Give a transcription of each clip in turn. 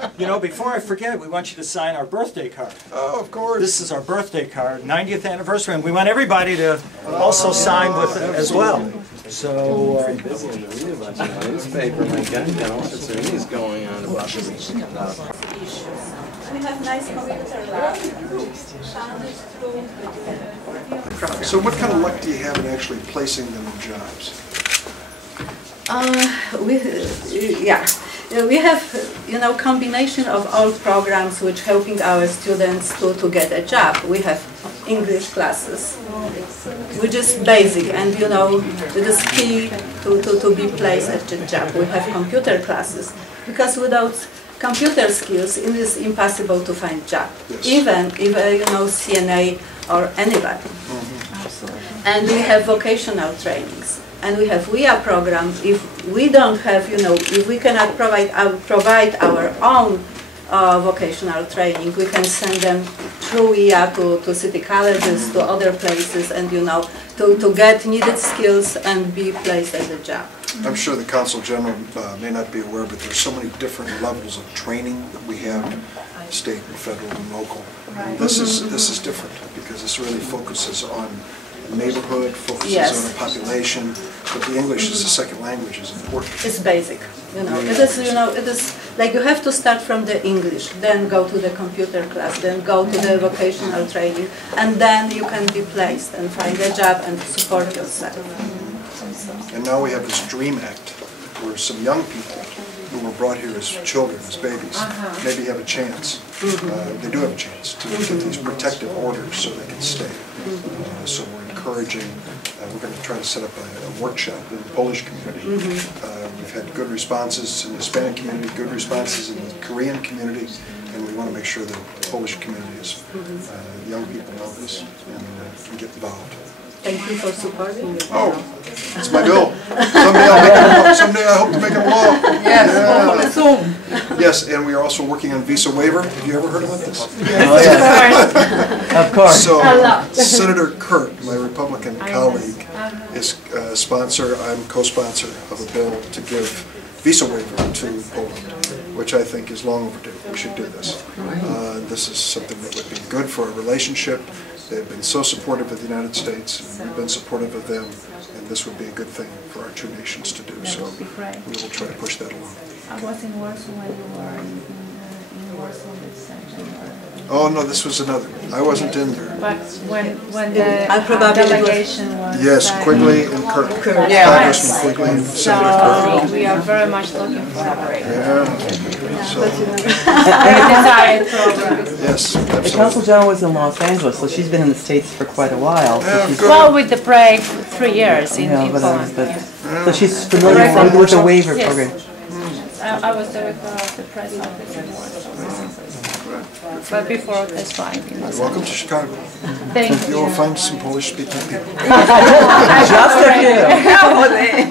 You know, before I forget, we want you to sign our birthday card. Oh, of course. This is our birthday card, 90th anniversary, and we want everybody to also sign with it as well. So, busy in the read about the newspaper. My God, got all sorts of news going on about this. We have nice computer lab. So what kind of luck do you have in actually placing them in jobs? We have, you know, combination of all programs which helping our students to get a job. We have English classes, which is basic, and you know, it is key to be placed at the job. We have computer classes, because without computer skills, it is impossible to find job, yes. even if you know CNA or anybody. And we have vocational trainings, and we have VIA program. If we don't have, you know, if we cannot provide our own vocational training, we can send them through VIA to city colleges, to other places, and you know, to get needed skills and be placed at the job. I'm sure the Consul General may not be aware, but there's so many different levels of training that we have, state and federal and local. Right. This is different because this really focuses on neighborhood, focuses Yes. on a population, but the English as a second language is important. It's basic, you know. It is, you know, it is like you have to start from the English, then go to the computer class, then go to the vocational training, and then you can be placed and find a job and support yourself. And now we have this DREAM Act, where some young people who were brought here as children, as babies, maybe have a chance. They do have a chance to get these protective orders so they can stay. So we're encouraging, we're going to try to set up a workshop in the Polish community. We've had good responses in the Hispanic community, good responses in the Korean community, and we want to make sure that the Polish community is, young people know this and can get involved. Thank you for supporting me. Oh, it's my bill. Someday I'll make it law. Someday I hope to make it law. Yes, soon. Yes, and we are also working on Visa Waiver. Have you ever heard about this? Oh, yes. Of course. So, Senator Kurt, my Republican colleague, is a sponsor. I'm co-sponsor of a bill to give Visa Waiver to Poland, which I think is long overdue. We should do this. This is something that would be good for our relationship. They've been so supportive of the United States, and we've been supportive of them, and this would be a good thing for our two nations to do. So we will try to push that along. I was in Warsaw when you were in Warsaw this January. Oh no, this was another. I wasn't in there. But when the delegation was yes, Quigley and Kirk. Congressman Quigley and Senator Kirk. We are very much looking forward. Yeah. So, Very desired program. yes, absolutely. The Consul General was in Los Angeles, so she's been in the States for quite a while. So she's, Well, with the break, 3 years in Poland. so she's familiar with the waiver program. I was director of the press office in Warsaw. But before this flight in Los Welcome to Chicago. Thank You you. will find some Polish-speaking people. Just a few.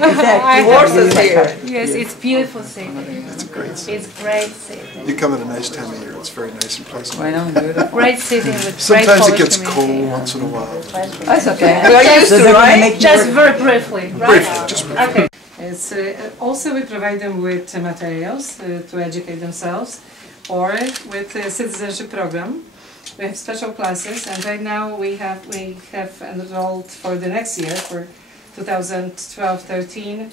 Exactly. Warsaw here. Yes, it's beautiful city. It's a great city. It's great city. You come at a nice time of year. It's very nice and pleasant. I know, beautiful. Great city with great Sometimes it Polish gets community. cold once in a while. That's okay. We are used to, right? Just very briefly, right? Briefly, just briefly. Okay. It's, also we provide them with materials to educate themselves, or with a citizenship program. We have special classes, and right now we have enrolled for the next year, for 2012-13,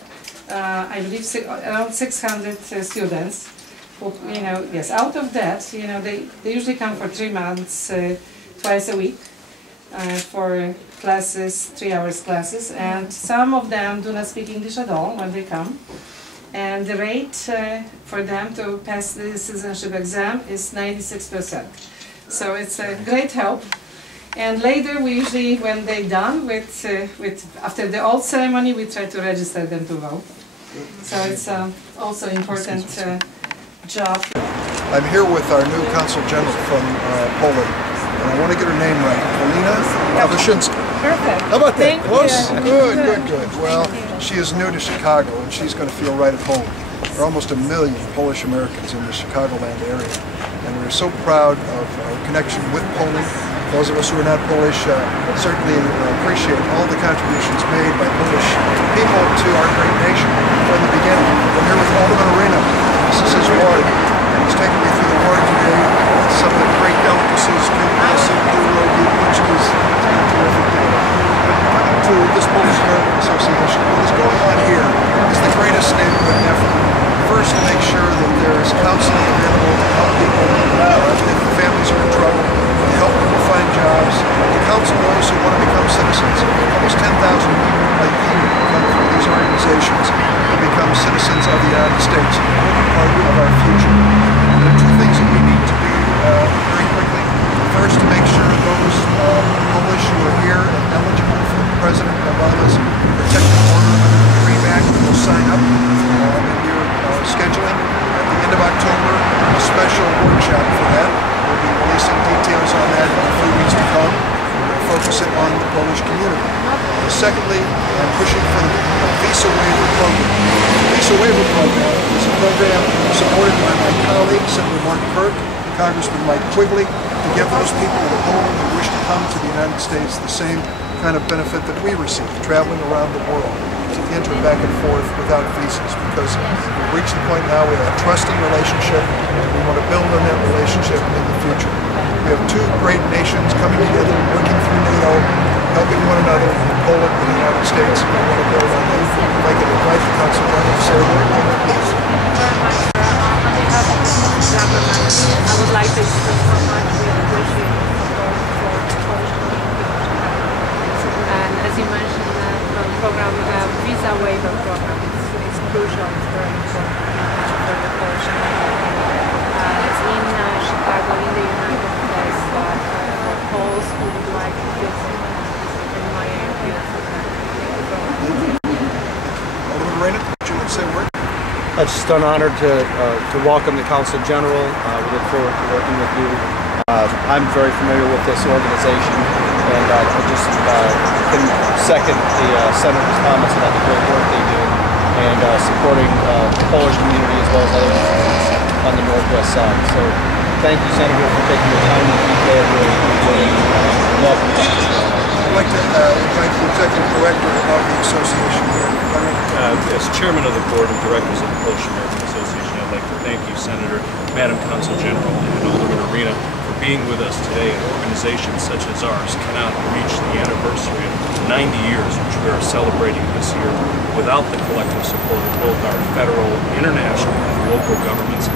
I believe around 600 students. Who, you know, yes, out of that, you know, they usually come for 3 months, twice a week. For classes, 3 hours classes, and some of them do not speak English at all when they come. And the rate for them to pass the citizenship exam is 96%. So it's a great help. And later, we usually, when they're done after the old ceremony, we try to register them to vote. So it's also an important job. I'm here with our new Consul General from Poland, and I want to get her name right. Polina Kawaszynska. Perfect. How about that? Thank Close? you. Good, good, good. Well, she is new to Chicago, and she's going to feel right at home. There are almost 1 million Polish Americans in the Chicagoland area, and we're so proud of our connection with Poland. Those of us who are not Polish certainly appreciate all the contributions made by Polish people to our great nation from the beginning. I'm here with Alderman Arena. This is his ward, and he's taken me organizations to become citizens of the United States, part of our future. There are two things that we need to do very quickly. First, to make sure those Polish who are here and eligible for President Obama's protective order under the DREAM Act will sign up. And we're scheduling at the end of October a special workshop for that. We'll be releasing details on that in a few weeks to come. We'll focus it on the Polish community. Secondly, I'm pushing for the Visa Waiver Program. The Visa Waiver Program is a program supported by my colleague, Senator Mark Burke, Congressman Mike Quigley, to give those people at home who wish to come to the United States the same kind of benefit that we receive, traveling around the world, to enter back and forth without visas, because we've reached the point now we have a trusting relationship, and we want to build on that relationship in the future. We have two great nations coming together, working through NATO, helping one another in Poland and the United States, and we want to build on that. If I could invite the Council General to say a word, please. I would like to express how much we appreciate the support for the Polish community. And as you mentioned, the program, Visa Waiver Program is crucial, it's very important for the Polish community. In Chicago, in the United States, Poles who would like to visit in my area. Alderman Reyna, would you like to say a word? It's just an honor to welcome the Council General. We look forward to working with you. I'm very familiar with this organization, and I just can second the Senator's comments about the great work they do and supporting the Polish community as well as other communities on the Northwest side. So thank you, Senator, for taking the time to be there. Really welcome. I'd like to invite the Executive Director of the Association here. As Chairman of the Board of Directors of the Polish American Association, I'd like to thank you, Senator, Madam Council General, and Alderman Arena for being with us today. An organization such as ours cannot reach the anniversary of 90 years, which we are celebrating this year, without the collective support of both our federal, international, and local governments,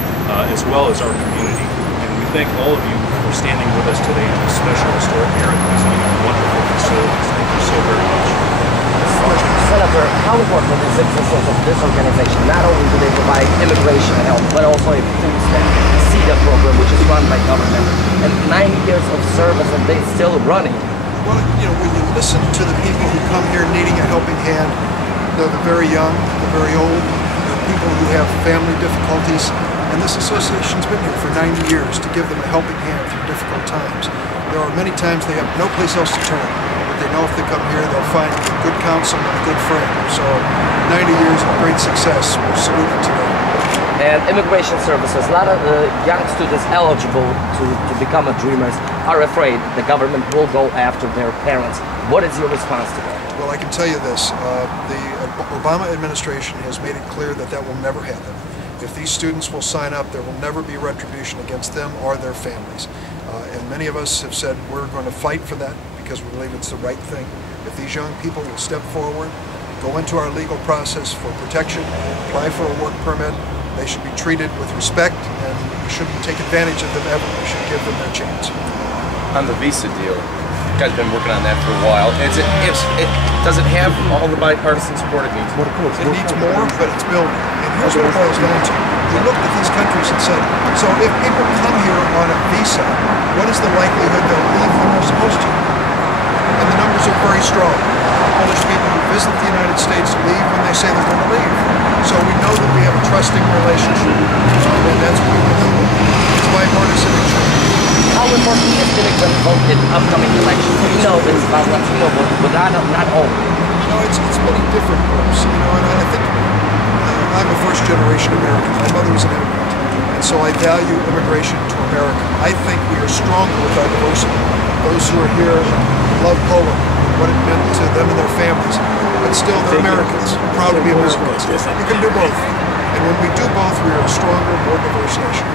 as well as our community. And we thank all of you for standing with us today in this special historic year and visiting our wonderful facilities. Thank you so very much. Senator, how important is the existence of this organization? Not only do they provide immigration help, but also a food stamp, the CEDA program, which is run by government, and 90 years of service, and they're still running. Well, you know, when you listen to the people who come here needing a helping hand, they're the very young, the very old, the people who have family difficulties, and this association's been here for 90 years to give them a helping hand through difficult times. There are many times they have no place else to turn. They know if they come here, they'll find good counsel and a good friend. So 90 years of great success. We're saluting today. And immigration services, a lot of the young students eligible to become a Dreamers are afraid the government will go after their parents. What is your response to that? Well, I can tell you this. The Obama administration has made it clear that that will never happen. If these students will sign up, there will never be retribution against them or their families. And many of us have said we're going to fight for that, because we believe it's the right thing. If these young people will step forward, go into our legal process for protection, apply for a work permit, they should be treated with respect, and we shouldn't take advantage of them ever. We should give them their chance. On the visa deal, you guys have been working on that for a while. Does it have all the bipartisan support it needs? It needs more, but it's building. And here's what it boils down to. We looked at these countries and said, so if people come here on a visa, what is the likelihood they'll leave when they're supposed to? And the numbers are very strong. Polish people who visit the United States leave when they say they're going to leave. So we know that we have a trusting relationship, and that's what we want to do. It's bipartisan issue. How important is immigrant vote in upcoming elections? We know it's about Latino vote, but not only. No, it's many different groups, you know, and I think I'm a first-generation American. My mother was an immigrant, and so I value immigration to America. I think we are stronger with our diversity. Those who are here love Poland, what it meant to them and their families, but still they're Americans, proud to be Americans. You can do both, and when we do both, we are a stronger, more diverse nation.